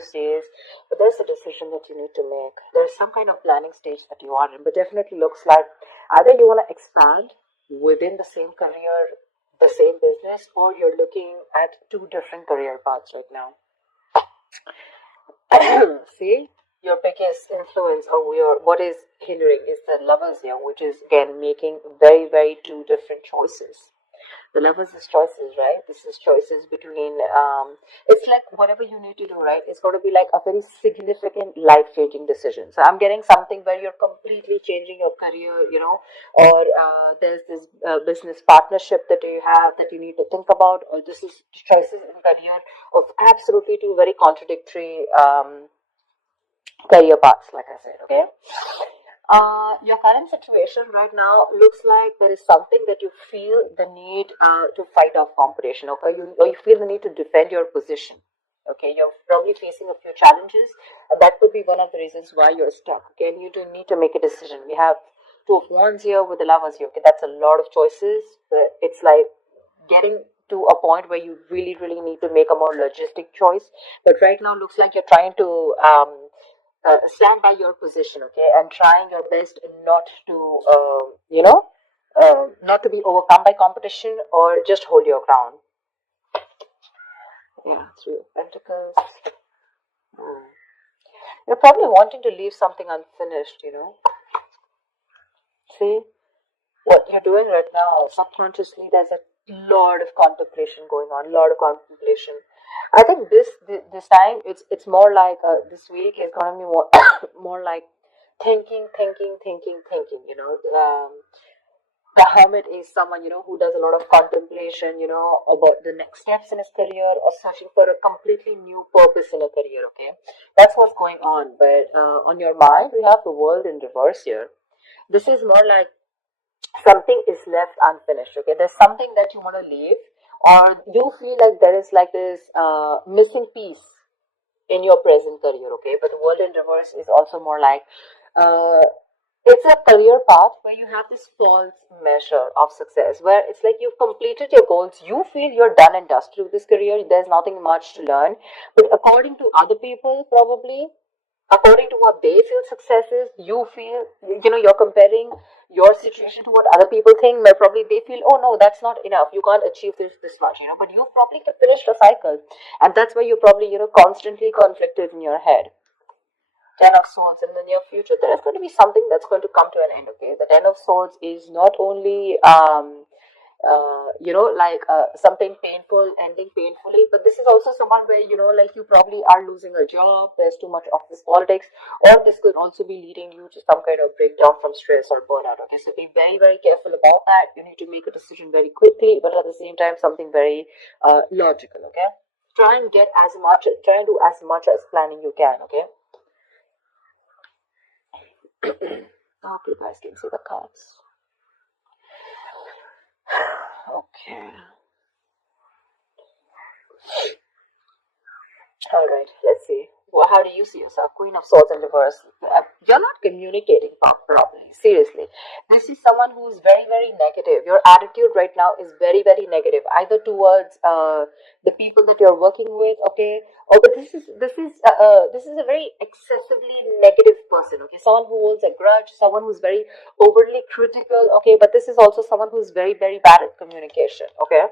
says, but there's a decision that you need to make. There's some kind of planning stage that you are in, but definitely looks like either you want to expand within the same career, the same business, or you're looking at two different career paths right now. See, your biggest influence or what is hindering is the lovers here, which is again making very two different choices. The lovers is choices, right? This is choices between it's like whatever you need to do, right? It's going to be like a very significant life-changing decision. So I'm getting something where you're completely changing your career, or there's this business partnership that you have that you need to think about, or this is choices in career of absolutely two very contradictory career paths, like I said, okay? Your current situation right now looks like there is something that you feel the need to fight off competition, okay? Or you feel the need to defend your position, okay? You're probably facing a few challenges, and that could be one of the reasons why you're stuck, okay? And you do need to make a decision. We have Two of Wands here with the Lovers here, okay? That's a lot of choices, but it's like getting to a point where you really need to make a more logistic choice. But right now looks like you're trying to stand by your position, okay, and trying your best not to not to be overcome by competition, or just hold your ground. Yeah, Three of Pentacles. You're probably wanting to leave something unfinished, See what you're doing right now subconsciously, there's a lot of contemplation going on, I think this time it's more like this week is going to be more more like thinking. The hermit is someone who does a lot of contemplation, about the next steps in his career, or searching for a completely new purpose in a career. Okay, that's what's going on. But on your mind, we have the World in reverse here. This is more like something is left unfinished. Okay, there's something that you want to leave, or you feel like there is like this missing piece in your present career. Okay, but the World in reverse is also more like uh, it's a career path where you have this false measure of success, where it's like you've completed your goals, you feel you're done and dusted with this career, there's nothing much to learn. But according to other people, probably according to what they feel success is, you feel, you're comparing your situation to what other people think, where probably they feel, oh no, that's not enough, you can't achieve this much, but you've probably finished a cycle, and that's why you're probably constantly conflicted in your head. Ten of Swords in the near future, there is going to be something that's going to come to an end. Okay, the Ten of Swords is not only something painful ending painfully, but this is also someone where like you probably are losing a job, there's too much office politics, or this could also be leading you to some kind of breakdown from stress or burnout. Okay, so be very careful about that. You need to make a decision very quickly, but at the same time something very logical. Okay, try and do as much as planning you can. Okay. I hope you guys can see the cards. Okay. Alright, let's see. Well, how do you see yourself? Queen of Swords in reverse. You're not communicating properly. Seriously. This is someone who is very negative. Your attitude right now is very negative, either towards the people that you're working with, okay? Oh, but this is a very excessively negative person, okay? Someone who holds a grudge, someone who's very overly critical, okay? But this is also someone who's very bad at communication, okay?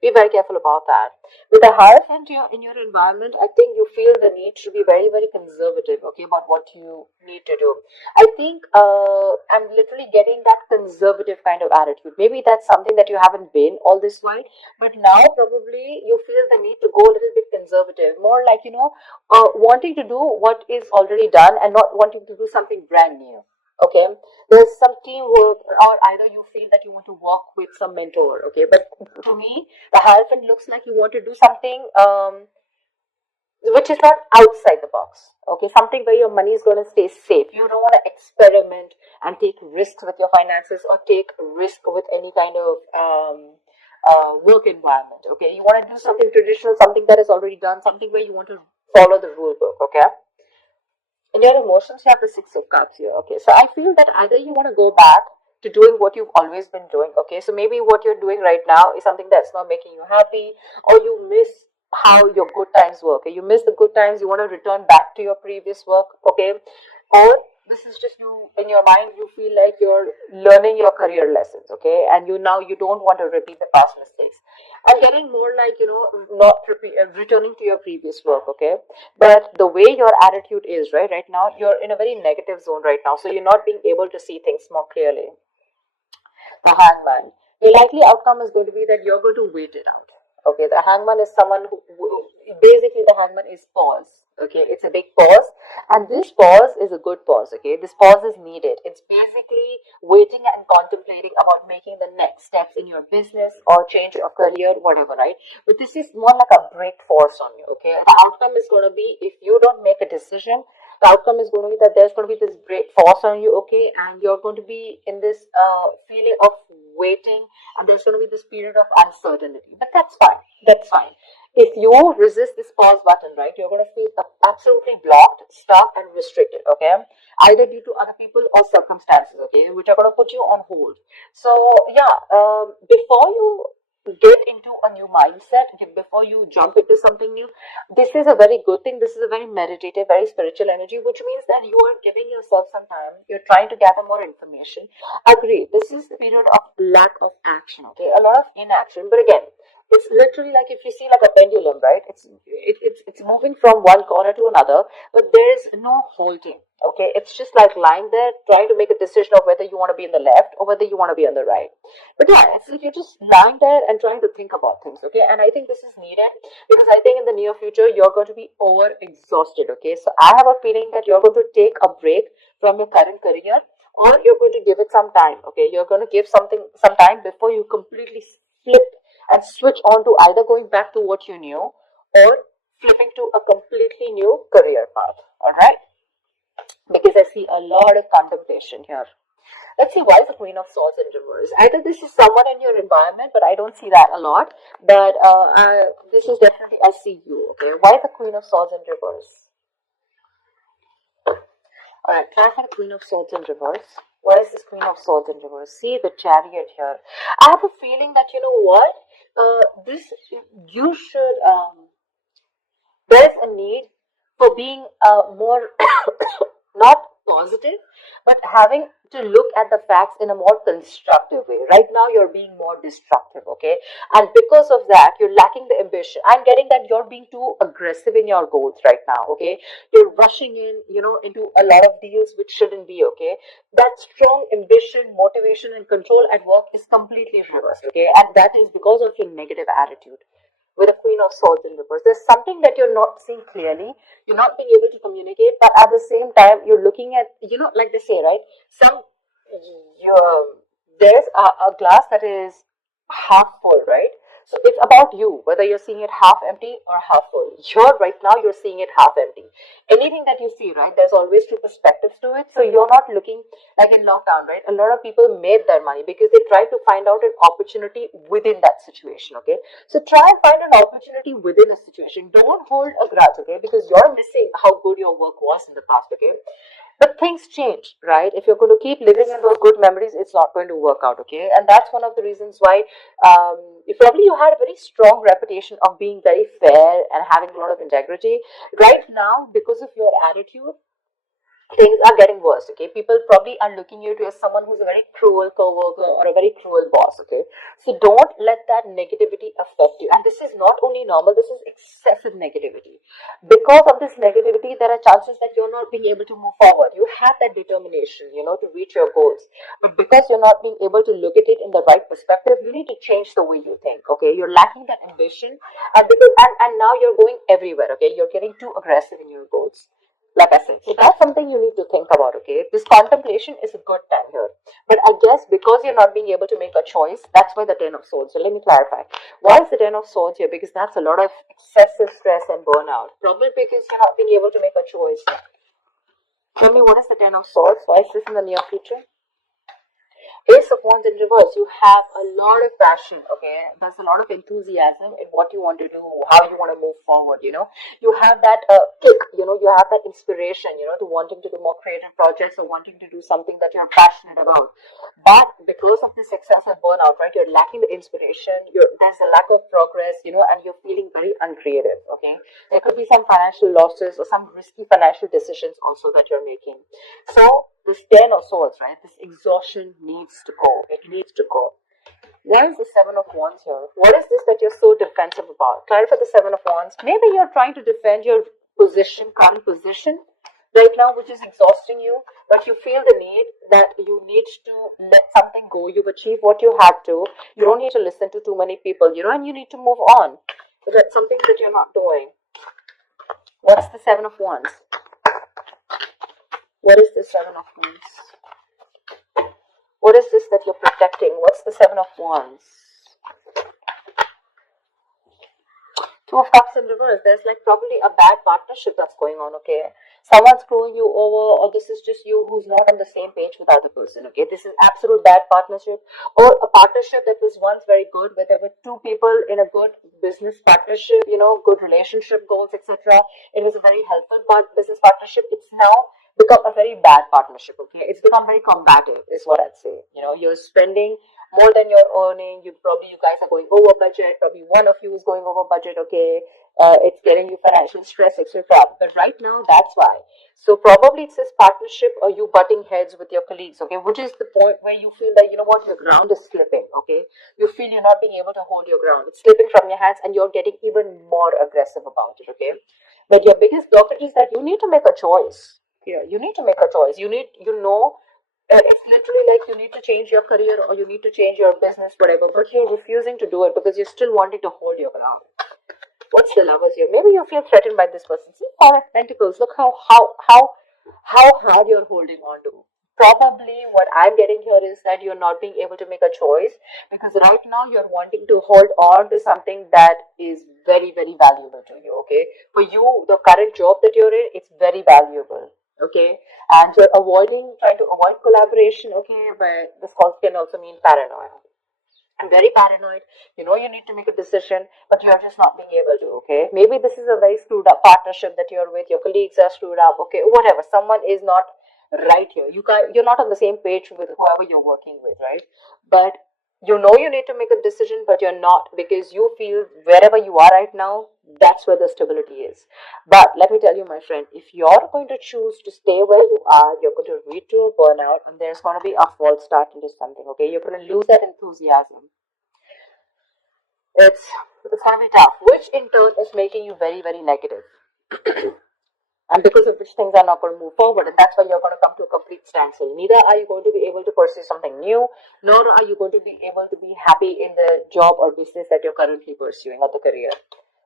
Be very careful about that. With a Hierophant in your environment, I think you feel the need to be very conservative, okay, about what you need to do. I think I'm literally getting that conservative kind of attitude. Maybe that's something that you haven't been all this while, but now probably you feel the need to go a little bit conservative, more like, wanting to do what is already done and not wanting to do something brand new. Okay, there's some teamwork, or either you feel that you want to work with some mentor. Okay, but to me, the Hierophant looks like you want to do something which is not outside the box. Okay, something where your money is going to stay safe. You don't want to experiment and take risks with your finances, or take risk with any kind of work environment. Okay, you want to do something traditional, something that is already done, something where you want to follow the rule book. Okay. In your emotions, you have the Six of Cups here. Okay, so I feel that either you want to go back to doing what you've always been doing. Okay, so maybe what you're doing right now is something that's not making you happy, or you miss how your good times work. Okay? You miss the good times, you want to return back to your previous work, okay? Or this is just you in your mind, you feel like you're learning your career lessons, okay? And you don't want to repeat the past mistakes. And getting more like, not returning to your previous work, okay? But the way your attitude is, right now, you're in a very negative zone right now. So you're not being able to see things more clearly. The hangman. The likely outcome is going to be that you're going to wait it out. Okay, the hangman is someone who basically the hangman is pause. Okay, it's a big pause, and this pause is a good pause. Okay, this pause is needed. It's basically waiting and contemplating about making the next steps in your business or change of career, whatever, right? But this is more like a brake force on you. Okay, the outcome is going to be if you don't make a decision, the outcome is going to be that there's going to be this great force on you, okay, and you're going to be in this feeling of waiting, and there's going to be this period of uncertainty. But that's fine. That's fine. If you resist this pause button, right, you're going to feel absolutely blocked, stuck, and restricted, okay, either due to other people or circumstances, okay, which are going to put you on hold. So, yeah, before you get into a new mindset, before you jump into something new, this is a very good thing. This is a very meditative, very spiritual energy, which means that you are giving yourself some time. You're trying to gather more information. Agree, this is the period of lack of action, okay, a lot of inaction. But again, it's literally like if you see like a pendulum, right? It's moving from one corner to another, but there is no halting. Okay, it's just like lying there trying to make a decision of whether you want to be in the left or whether you want to be on the right. But yeah, it's like you're just lying there and trying to think about things. Okay, and I think this is needed because I think in the near future you're going to be over exhausted. Okay, so I have a feeling that you're going to take a break from your current career, or you're going to give it some time. Okay, you're going to give something some time before you completely flip and switch on to either going back to what you knew or flipping to a completely new career path. All right, because I see a lot of contemplation here. Let's see, why is the Queen of Swords in reverse? Either this is someone in your environment, but I don't see that a lot. But this is definitely, I see you. Okay, why is the Queen of Swords in reverse? All right, clarify the Queen of Swords in reverse. Why is this Queen of Swords in reverse? See the Chariot here. I have a feeling that you know what, this you should. There's a need for being more not positive, but having to look at the facts in a more constructive way. Right now, you're being more destructive, okay? And because of that, you're lacking the ambition. I'm getting that you're being too aggressive in your goals right now, okay? You're rushing in, into a lot of deals which shouldn't be, okay? That strong ambition, motivation, and control at work is completely reversed, okay? And that is because of your negative attitude with a Queen of Swords in reverse. There's something that you're not seeing clearly. You're not being able to communicate, but at the same time, you're looking at, like they say, right? There's a glass that is half full, right? So it's about you, whether you're seeing it half empty or half full. Here, right now, you're seeing it half empty. Anything that you see, right, there's always two perspectives to it. So you're not looking like in lockdown, right? A lot of people made their money because they tried to find out an opportunity within that situation, okay? So try and find an opportunity within a situation. Don't hold a grudge, okay? Because you're missing how good your work was in the past, okay? But things change, right? If you're going to keep living in those good memories, it's not going to work out, okay? And that's one of the reasons why if probably you had a very strong reputation of being very fair and having a lot of integrity. Right now, because of your attitude, things are getting worse, okay? People probably are looking at you as someone who's a very cruel coworker or a very cruel boss, okay? So don't let that negativity affect you. And this is not only normal, this is excessive negativity. Because of this negativity, there are chances that you're not being able to move forward. You have that determination, to reach your goals. But because you're not being able to look at it in the right perspective, you need to change the way you think, okay? You're lacking that ambition, and now you're going everywhere, okay? You're getting too aggressive in your goals. Like I said, so that's something you need to think about, okay? This contemplation is a good time here. But I guess because you're not being able to make a choice, that's why the Ten of Swords. So let me clarify. Why is the Ten of Swords here? Because that's a lot of excessive stress and burnout. Probably because you're not being able to make a choice. Tell me, what is the Ten of Swords? Why is this in the near future? Ace of Wands in reverse, you have a lot of passion, okay? There's a lot of enthusiasm in what you want to do, how you want to move forward, You have that kick, you have that inspiration, to wanting to do more creative projects or wanting to do something that you're passionate about. But because of this excessive burnout, right, you're lacking the inspiration, there's a lack of progress, and you're feeling very uncreative, okay? There could be some financial losses or some risky financial decisions also that you're making. So this 10 of swords, right, this exhaustion needs to go. It needs to go. Why is the 7 of Wands here? What is this that you're so defensive about? Clarify the 7 of Wands. Maybe you're trying to defend your current position right now, which is exhausting you, but you feel the need that you need to let something go. You've achieved what you had to. You don't need to listen to too many people, and you need to move on. But that's something that you're not doing. What's the 7 of Wands? What is the 7 of Wands? What is this that you're protecting? What's the 7 of Wands? 2 of Cups in reverse. There's like probably a bad partnership that's going on, okay? Someone's screwing you over, or this is just you who's not on the same page with the other person, okay? This is absolute bad partnership, or a partnership that was once very good, where there were two people in a good business partnership, good relationship goals, etc. It was a very helpful business partnership. It's now become a very bad partnership, okay? It's become very combative, is what I'd say. You're spending more than you're earning. You guys are going over budget. Probably one of you is going over budget, okay? It's getting you financial stress, etc. But right now, that's why. So probably it's this partnership or you butting heads with your colleagues, okay? Which is the point where you feel that, your ground is slipping, okay? You feel you're not being able to hold your ground. It's slipping from your hands and you're getting even more aggressive about it, okay? But your biggest blockage is that you need to make a choice. Yeah, you need to make a choice. It's literally like you need to change your career or you need to change your business, whatever, but you're refusing to do it because you're still wanting to hold your ground. What's the Lovers here? Maybe you feel threatened by this person. See, Four of Pentacles. Look how hard you're holding on to. Probably what I'm getting here is that you're not being able to make a choice because right now you're wanting to hold on to something that is very, very valuable to you, okay? For you, the current job that you're in, it's very valuable, okay? And you're trying to avoid collaboration, okay? But this can also mean paranoia. I'm very paranoid. You need to make a decision, but you're just not being able to, okay? Maybe this is a very screwed up partnership that you're with. Your colleagues are screwed up, okay? Whatever. Someone is not right here. You're not on the same page with whoever you're working with, right? But you need to make a decision, but you're not because you feel wherever you are right now, that's where the stability is. But let me tell you, my friend, if you're going to choose to stay where you are, you're going to lead to a burnout and there's going to be a false start into something, okay? You're going to lose that enthusiasm. It's going to be tough, which in turn is making you very, very negative. And because of which things are not going to move forward, and that's why you're going to come to a complete standstill. Neither are you going to be able to pursue something new, nor are you going to be able to be happy in the job or business that you're currently pursuing or the career.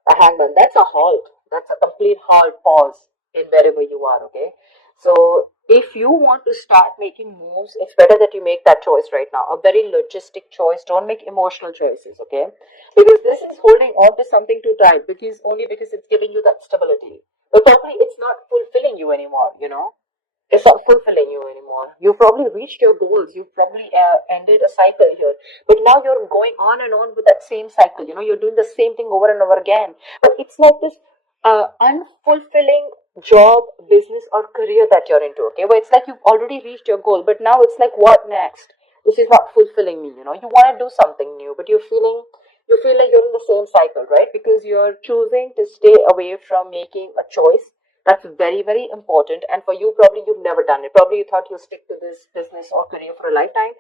A Hangman, that's a halt. That's a complete halt, pause in wherever you are, okay? So if you want to start making moves, it's better that you make that choice right now. A very logistic choice. Don't make emotional choices, okay? Because this is holding on to something too tight because it's giving you that stability. But probably it's not fulfilling you anymore, It's not fulfilling you anymore. You probably reached your goals. You probably ended a cycle here. But now you're going on and on with that same cycle. You're doing the same thing over and over again. But it's like this unfulfilling job, business, or career that you're into, okay? But it's like you've already reached your goal. But now it's like, what next? This is not fulfilling me, You want to do something new, but you feel like you're in the same cycle, right? Because you're choosing to stay away from making a choice. That's very, very important. And for you, probably you've never done it. Probably you thought you'll stick to this business or career for a lifetime.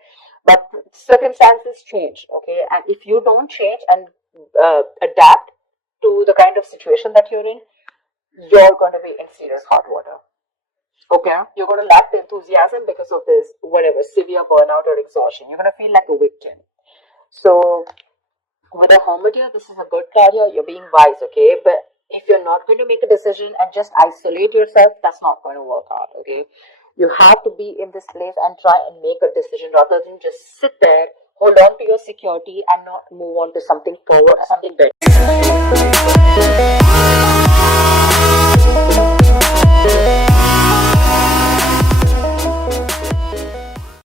But circumstances change, okay? And if you don't change and adapt to the kind of situation that you're in, you're going to be in serious hot water. Okay? You're going to lack the enthusiasm because of this, whatever, severe burnout or exhaustion. You're going to feel like a victim. So with a Hermit here, this is a good card here. You're being wise, okay? But if you're not going to make a decision and just isolate yourself, that's not going to work out, okay? You have to be in this place and try and make a decision rather than just sit there, hold on to your security and not move on to something forward or something better.